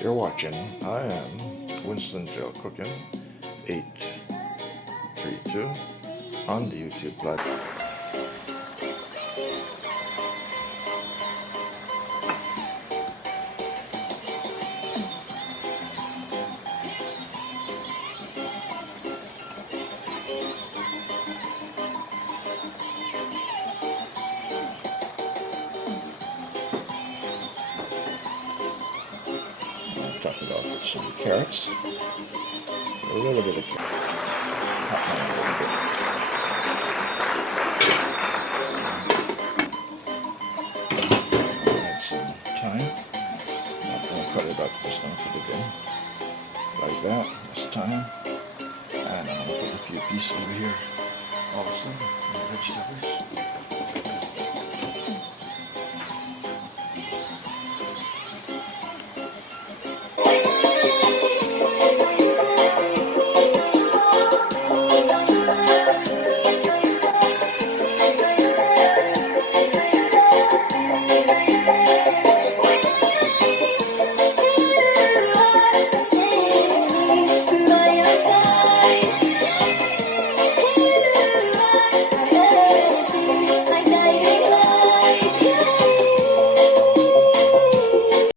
You're watching. I am Winston Jill Cooking 832 on the YouTube platform. Top it off with some carrots, a little bit of carrot, add some thyme. I'm going to cut it up just now for the bin, like that. That's thyme, and I'm going to put a few pieces over here, also, the vegetables.